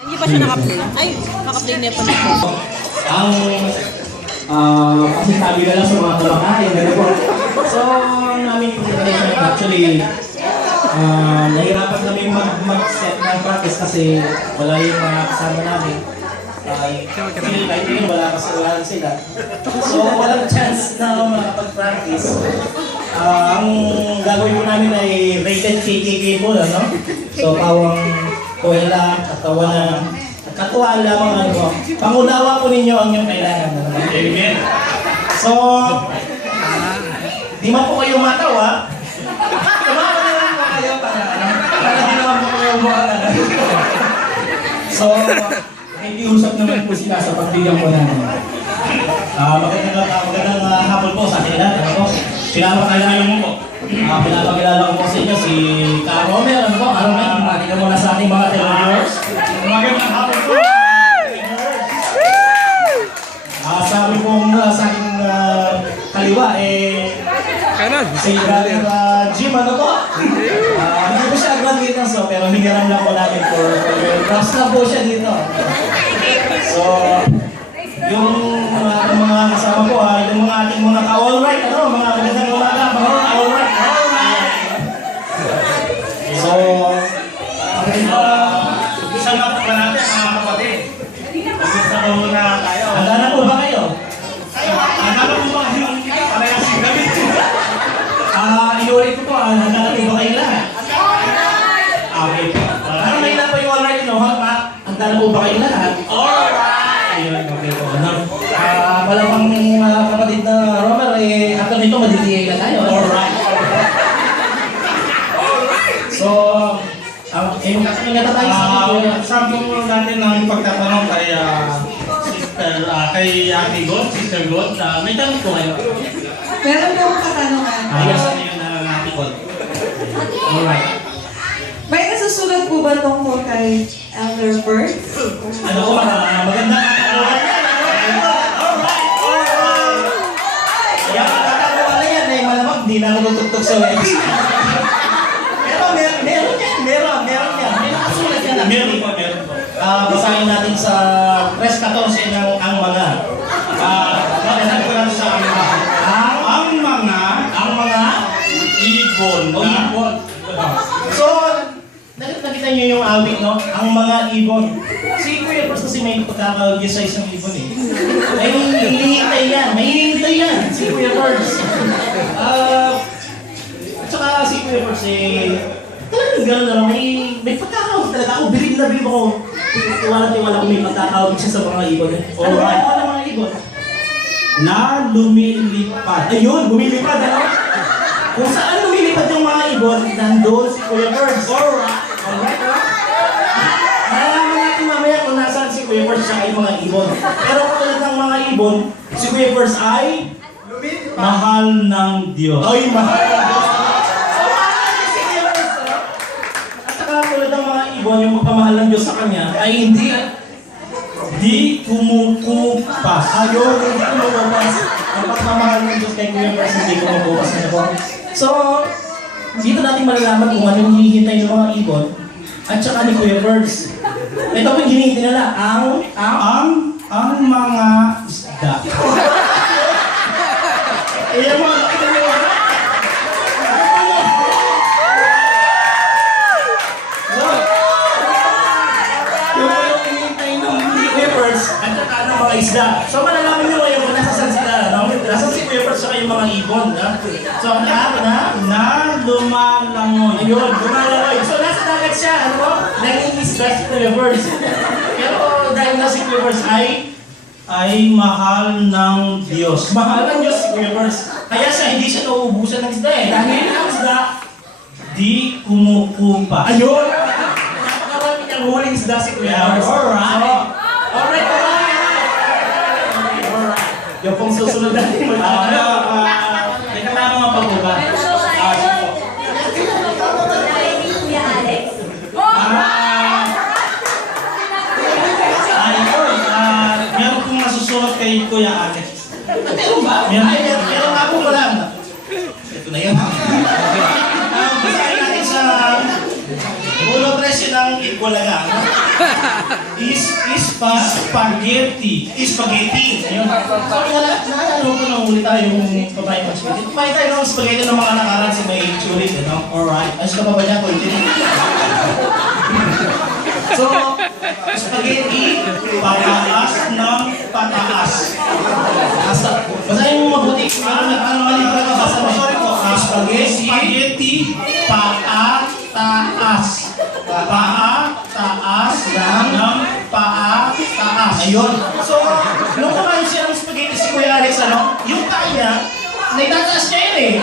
Hindi pa siya naka-play. Ay, naka-play na pa. Kasi sabi ka lang sa mga kumakain, gano'n po. So, ang aming preparation actually, nahirapan kami mag-set ng practice kasi wala yung mga kasama namin. Feel like yun, wala sila. So, walang chance na makapag-practice. Ang gagawin po namin ay rated KKK po, ano? So, pawang kuwela, katawanan, katuwaan lamang ano po. Pangunawa po ninyo ang inyong kailangan. Amen. So, di man po kayo matawa. Tumawa na lang po kayo para di naman po kayo buwan. So, nakikiusap naman po sila sa pagbigyan po namin. Magandang hapon po sa atin lahat. Ano po? Pinapakilala mo po. Pinapakilala ko po sa inyo si Ka Romer. Ano po? Pakita mo na sa ating mga televiewers. Magandang hapon po. Sabi pong sa aking kaliwa, si Jim, ano po? Hindi po siya graduate ng so, pero hiniram lang po namin for props na po siya dito. So, yung mga kasama po, yung mga ating mga ka-all-right, ano, mga magandang umaga, mga all-right. So, isang na po ba natin, mga kapatid? Isa po muna tayo. Handa na po ba kayo? Handa na po ba yung parehas yung gamit? Inulit ko po, handa na po ba kayo lahat? Okay po. Ano may na po yung all-right, no? Handa na po ba kayo lahat? Alright! Ayun, okay po. Malamang mga kapatid na Romer, after nito, madidiyay na tayo. Alright! So, ingatan tayo sa video. Sampung natin ang pagtatanong kay Ate God, Sister God. May tanong po kayo. Meron po akong katanungan. Ayos na yun Ate God. Alright. May nasusulat po ba tungkol kay Elder Bert? Ano ko, magandang katanungan yan. Alright! Kaya katanungan na yan, malamang di na ako tutugtog sa website. Pero meron yan. May nakasulat yan. Meron po. Basahin natin sa Press 14 ng ang mga. Basahin ko natin sa ang mga. Ang mga ibon na. So, nakita niyo yung awit, no? Ang mga ibon. Si Kuya Pers kasi may pagkakagisa sa isang ibon eh. May hinihintay yan. Si Kuya Pers. At saka si Kuya Pers talagang gano'n na lang. May pagkakawag talaga. Ako, bilib na bilib ako. Tiwala ko may pagkakawag siya sa mga ibon. Alright. Ano mga ibon? Na lumilipad. Ayun, lumilipad, ano? Kung saan lumilipad yung mga ibon, nandun si Kuya Pers. Alright. Malalaman natin mamaya kung nasaan si Kuya Pers sa mga ibon. Pero katulad ng mga ibon, si Kuya Pers ay Mahal ng Diyos. ay mahal ng Diyos. So, mahal niya si Kuya Pers, no? At saka katulad ng mga ibon, yung magpamahal ng Diyos sa kanya, ay hindi Di kumukupas. ayun, hindi kumukupas. Ang pagmamahal ng Diyos kay Kuya Pers, hindi kumukupas na po. So, dito natin malalaman kung ano yung hinihintay ng mga ibon at saka ni Kuya Pers. Ito po yung hinihintay nila, Ang mga isda. Ayan mo, nakita niyo ba? Yung hinihintay ng Kuya Pers at saka ng mga isda. So, malalaman niyo ngayon kung nasaan sila. Nasaan si Kuya Pers saka yung mga ibon. So, Na lumalangoy. ayun, lumalangoy. So, nasa dagat siya, ano po? Nangingisda si Kuya Pers. Pero dahil na si Kuya Pers Ay mahal ng Diyos. mahal ng Diyos si Kuya Pers. Kaya hindi siya nauubusan ng isda eh. Dahil ang isda, Di kumukupas. ayun! Napakarami niyang huling isda si Kuya Pers. Alright. Yung pong susunod natin May katanungan pa po ba? Meron pong masusulat kay Kuya Alex. Meron ba? Meron nga po wala. Ito na yan. Basahin natin sa Ulo 13 ng Ikulaga. Spaghetti. Spaghetti. Ayun. So, naalala ko nung ulit tayo yung kumain ng spaghetti. Kumain tayo ng spaghetti ng mga nakaraan sa may churit, ano? Alright. Ayos ka pa ba niya? So, spaghetti, Pataas ng pataas. basahin mo mabuti. Ano mali pa ka basa mo? Sorry po. Spaghetti, paa, taas. Paa, taas, ng paa, taas. Ayun. So, nung kumain siya ng spaghetti si Kuya Alex, ano? Yung tayo niya, naitataas niya yun eh.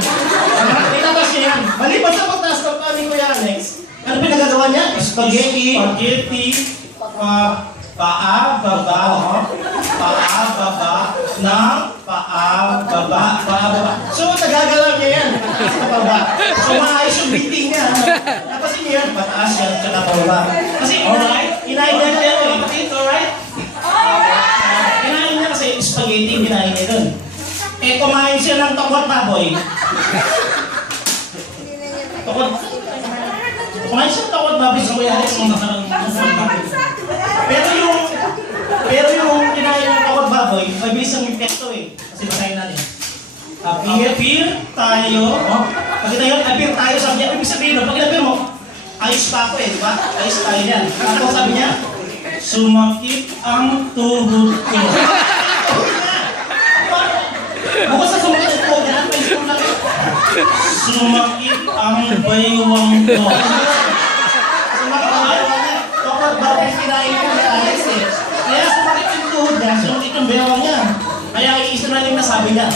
Naitataas niya yan. Maliban sa pagtaas ng paa ni Kuya Alex, ano pinagagawa niya? Spaghetti. Spaghetti, paa, baba, paa, baba, ng paa, baba. Paa baba. So, nagagalaw niya yan. Sa baba. So, maayos yung beating niya. Tapos niya yan, pataas yan, tsaka pababa. Kasi inahin niya na yan eh. Alright? Kinain niya kasi spaghetti, kinain niya dun. Eh, kumain siya ng tokot baboy. Tokot. Kumain siya ng tokot baboy sa Kuya Alex. Pero yung kinain ng tokot baboy, may bilis ang impekto eh. Kasi basahin natin. Appear tayo. Oh, pagkita yun, appear tayo, sabi niya. Ibig sabihin nun, pag in-appear mo, ayos pa ako eh, di ba? Ayos tayo yan. Tapos sabi niya, Sumakit ang tuhod ko. bukod sa sumunod ko, yan, may school na rin. Sumakit ang baywang ko. Sumakit ang bewang niya. Tokot baboy kinain ko ni Alex eh. Kaya sumakit yung tuhod niya, sumakit yung bewang niya. Kaya iisa na rin nasabi niya.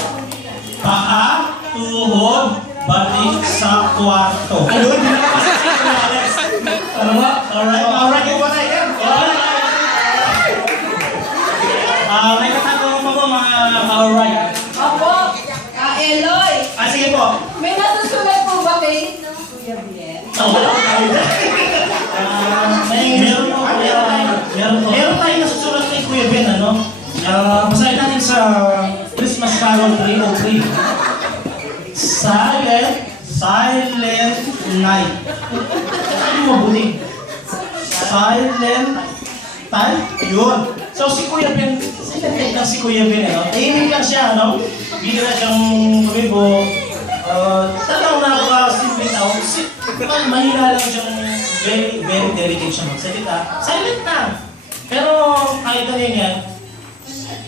Paa, tuhod, balik sa kwarto. Ayun, hindi na kasi si Kuya Alex. Ano ba? Alright yung wala yan. May katanungan pa po mga ka-alright. Opo, Eloy, Sige po. may nasusulat po ba kay Kuya Bien? Meron po, meron tayong nasusulat kay Kuya Ben, ano? Basahin natin sa Christmas Carol 303. Silent night. Ano mo mabuti? Silent Tan? Yun. So si Kuya Ben, silent lang si Kuya Ben, ano? Tahimik lang siya, ano? Bihira siyang gumibo. Talagang napaka-simple tao. Mahina lang siyang very, very delicate siya magsalita. Silent lang. Pero kahit ano yun yan,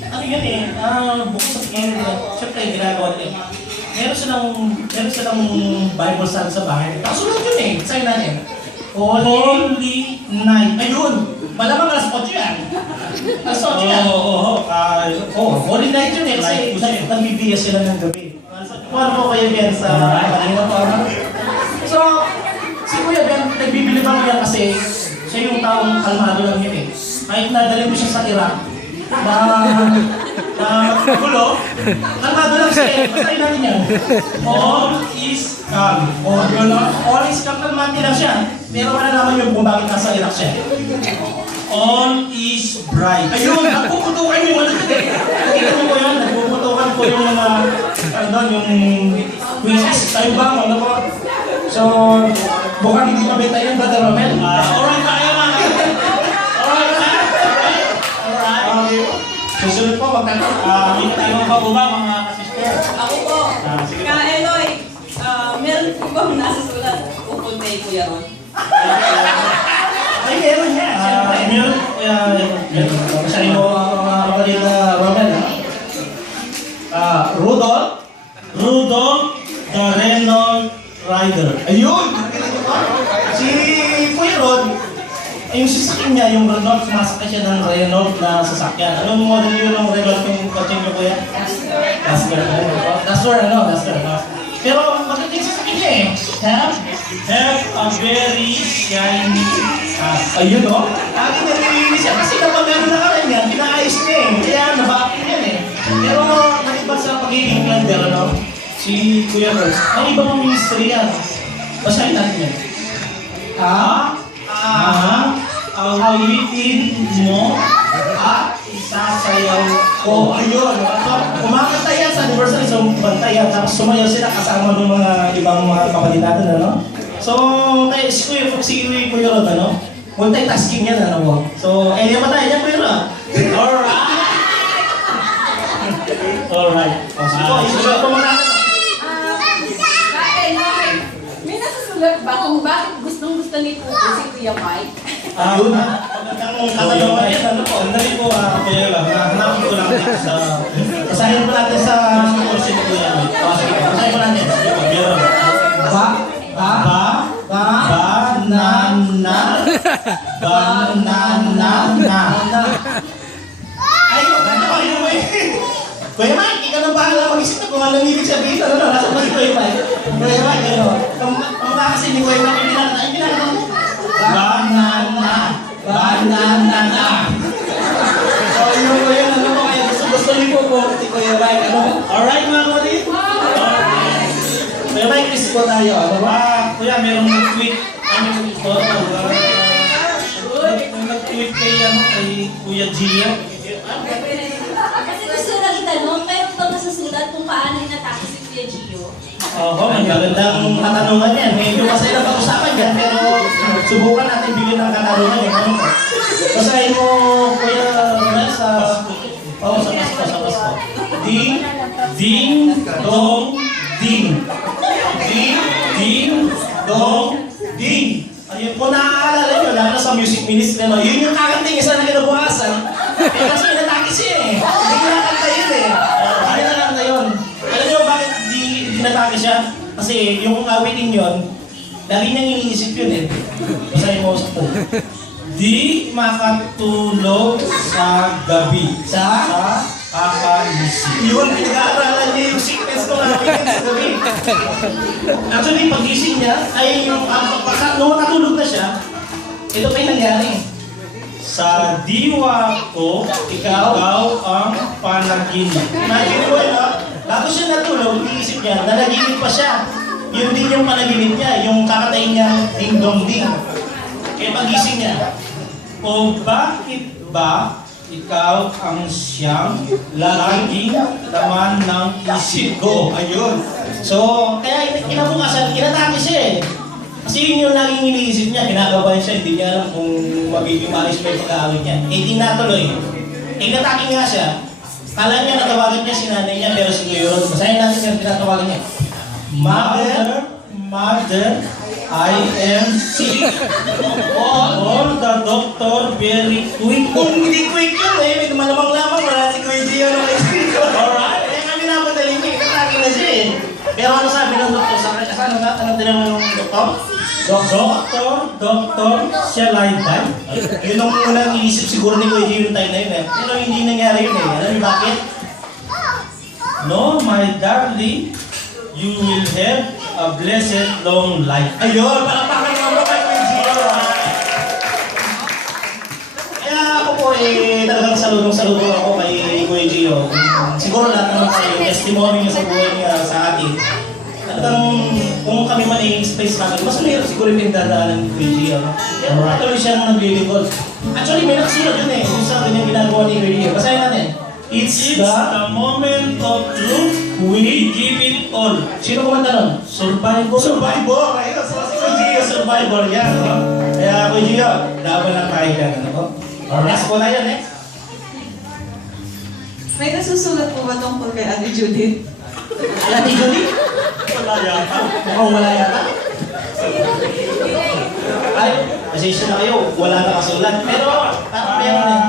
ano yun eh, bukod sa tingin nila, syempre ginagawa nila. Meron silang Bible study sa bahay. Kasunod yun eh, sabi natin. Holy night. Ayun! Malamang alas 8 yan. Alas 8 yan. Holy night yun eh, kasi nagbibigay sila ng gabi. Kung ano po kayo Ben sa kanina pa. So, si Kuya Ben, nagbibilibang yan kasi siya yung taong kalmado lang yun eh. Kahit nadali mo siya sa Iraq, gulo, kalmado lang siya eh. Basahin natin yan. All is calm. All is calm, kalmante lang siya. Pero wala naman yung kung bakit nasa Iraq siya. All is bright. Ayun, nagpuputukan yung ano dito eh. Nakita niyo po yun, nagpuputukan po yung mga, yung quizzes, tayo ba, ano po? So, mukhang hindi mabenta yun, Brother Romel. Alright ba kayo mga? Alright ba? Okay. Susunod po, magtatanong. May katanungan pa po ba mga ka-sister? Ako po, Sige po. Ka Eloy, meron po bang nasusulat ukol kay Kuya Ron? Ay, meron niya. Meron. Masahin mo mga kapatid na Romel, ha? Rudolph the Red-Nosed Rider. Ayun! Si Kuya Rod, yung sasakyan niya, yung Renault, sumasakay siya ng Renault na sasakyan. Anong model yun ng Renault yung kotse niyo, Kuya? Duster. Duster. Pero bakit yung sasakyan niya eh? Have a very shiny car. Ayun o. Lagi nalilinis siya. Kasi kapag gano'n na karan yan, pinaayos niya eh. Kaya nabakit yan eh. Pero maliban sa pagiging blender, ano? Si Kuya Rod, may ibang ministry yan. Basahin natin yan. Awitin mo at isasayaw ko. Ayun. So, kumakanta yan sa anniversary. So, bantayan. Tapos sumayaw sila kasama ng mga ibang mga kapatid natin, ano? So, kaya si Kuya Rod, ano? multitasking yan, ano mo. So, naman tayo dyan, pero alright! Alright. Isusunod ko muna natin. May nasusulat ba kung bakit gustong-gusto ni Pupo si Kuya Mike? Yun, magandang katanungan yan. Ano po? Sandali po, Kuya Ella. Hanapin ko lang dito sa... Basahin po natin sa kursi ni Kuya Mike. Sige, basahin po natin. Meron. Banana. Ay, ano ba yun, Mike? Kuya Mike, ikaw nang bahala mag-isip na kung anong ibig sabihin. Ano na, nasa ba si Kuya Mike? Kuya Mike, ano? Ang kasi ni Kuya Mike, pinakata mo. Banana. So, yun po yun, ano po kaya gusto niyo po si Kuya Mike, ano? Alright, mga kapatid. Kuya Mike, kiss po tayo, ano ba? Kuya, merong nag-tweet. Nag-tweet kay Kuya Gio. Kasi gusto lang tanong, meron bang nasusulat kung paano inatake si Kuya Gio? Oo, magandang katanungan yan. Medyo masaya na pag-usapan yan, pero subukan natin bigyan ng katanungan yan. Ano po? Basahin mo, Kuya Mel, sa... Oo, sa Pasko. Ding, dong, ding. Ding. Ayun po, naaalala nyo, lalo sa music ministry, no? Yun yung kakanting isa na kinabukasan. Eh, kasi inatake siya eh. Hindi ko nakanta yun eh. Hindi na nakanta yun. Alam nyo bakit di inatake siya? Kasi yung awitin yun, lagi niyang iniisip yun eh. Basahin mo sa po. Di makatulog sa gabi. Sa? Kakagising. Yun, pinag-aaralan niya yung sickness ko na awitin sa gabi. Actually, pagising niya, ay yung nung nakatulog na siya, ito pa yung nangyari. Sa diwa ko, ikaw ang panaginip. Imagine mo yun, bago siya natulog, iisip niya, nanaginip pa siya. Yun din yung panaginip niya, yung kakatayin niya, ding dong ding. Kaya pagising niya, O bakit ba ikaw ang siyang laging laman ng isip ko? ayun. So, kaya kinabukasan, inatake siya eh. Kasi yun yung laging iniisip niya, kinakabahan siya, hindi niya alam kung magiging maayos pa yung pag-aawit niya. Eh, di natuloy. Eh, inatake nga siya. Kala niya natawagan niya si nanay niya, pero si Kuya Ron. Basahin natin yung tinatawagan niya. Mother, I am sick. Or the doctor very quick. Kung hindi quick yun eh, may malamang-lamang wala si Kuya Gio na may speak. Alright? Eh, kami napadali niya, inatake na siya eh. Pero ano sabi ng doktor sa kanya? Ano nga? Anong tinanong ng doktor? Doctor, shall I die? Yun ang unang iisip siguro ni Kuya Gio yung time na yun eh. Pero hindi nangyari yun eh. Alam niyo bakit? No, my darling, you will have a blessed long life. Ayun, palakpakan mo kay Kuya Gio. Kaya ako po eh, talagang saludo ako kay Kuya Gio. Siguro lahat naman kayo, testimony niya sa buhay niya sa atin. Talagang kung kami man i-express namin, mas mayroon siguro yung pinagdadaanan ni Kuya Gio. Kaya patuloy siyang naglilingkod. Actually, may nakasulat yun eh, kung sa kanyang ginagawa ni Kuya Gio. Basahin natin. It's The moment of truth, we give it all. Sino kumanta nun? Survival. Survivor! Ayun, so si Kuya Gio, survivor yan. No? Kaya Kuya Gio, laban lang tayo dyan. Ano? Last po na yan eh. May nasusulat po ba tungkol kay Ate Judith? Ate Julie? Wala yata. Mukhang wala yata. Ay, pasensya na kayo, wala na kasulat. Pero, parang meron eh.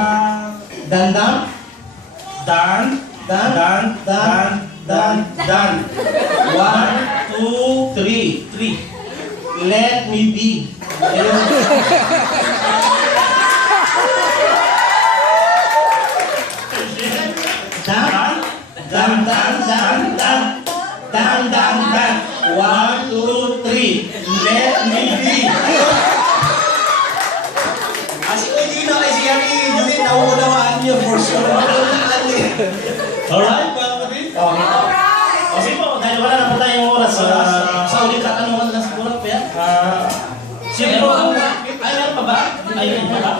Dandang? Dan. 1, 2, 3. Let me be. Ayun. Dan. 1, 2, 3. Let me be. Kasi kung hindi na kayo si Yami, Judith, nauunawaan niyo for sure. Nauunawaan niyo. Alright, mga kapatid. Okay. O sige po, dahil wala na po tayong oras sa ulit katanungan lang siguro po yan. Sino po ang... Ay, meron pa ba? Ay, meron pa ba?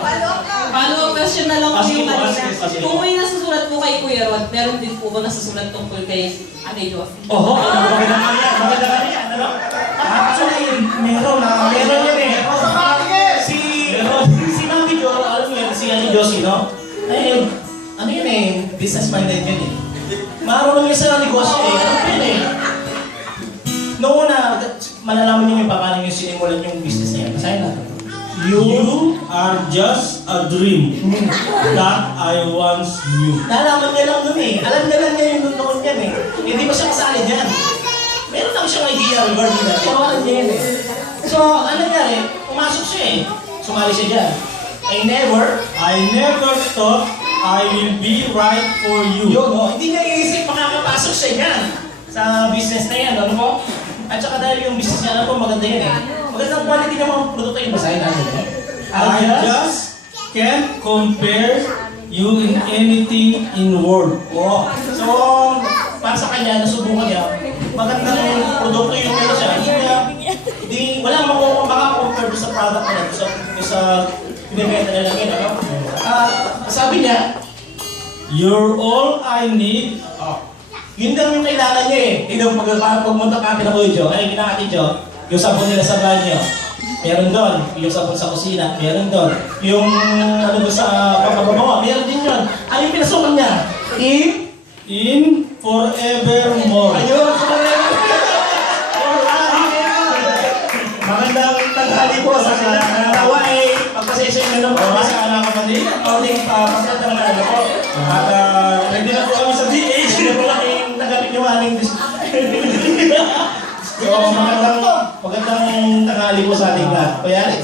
Follow-up question na lang po Sige yung po, kanina. sige. Kung may nasusulat po kay Kuya Rod, meron din po ba nasusulat tungkol kay Ate Joffy? Oho, maganda ka yan. Maganda ka yan. Ano? Actually, meron na. Meron yun eh. Si... ni Josie, no? Eh, ano yun eh, business-minded yun eh. Marunong yun sa negosyo eh, ano yun eh. Noong una, malalaman niyo yung paano yung sinimulan yung business niya. Basahin natin. You are just a dream that I once knew. Nalaman niya lang nun eh. Alam na lang niya yung noon yan eh. Hindi pa siya kasali dyan. Meron lang siyang idea regarding that. Pero alam niya yan eh. So, ano nangyari? Pumasok siya eh. Sumali siya dyan. I never thought I will be right for you. Yun, no? Hindi niya iisip makakapasok siya dyan sa business na yan, ano po? At saka dahil yung business niya, ano po, maganda yan eh. Magandang quality ng mga produkto yung basahin natin eh. I just can't compare you in anything in the world. Oo. So, para sa kanya, nasubukan niya, magandang produkto yung meron siya. Walang makakompare sa product na yan. Sa pinibenta na lang yun, ano? Sabi niya, You're all I need. yun lang yung kailangan niya eh. Tingnan mo, pagpunta ka ng Ujo, ay ginakati Jo, yung sabon nila sa banyo, meron doon. Yung sabon sa kusina, meron doon. Yung ano doon sa pagkababawa, meron din yun. Ano yung pinasukan niya? In forevermore. Ayun, forever. Magandang tanghali po sa nawa eh. Pagpasensya nyo naman sa anak kapatid. Pauling pasentang na ano po. At ready na po kami sa DH. Hindi po kaming nagapit yung aming So, magandang tanghali po sa ating lahat. Kuya Alex.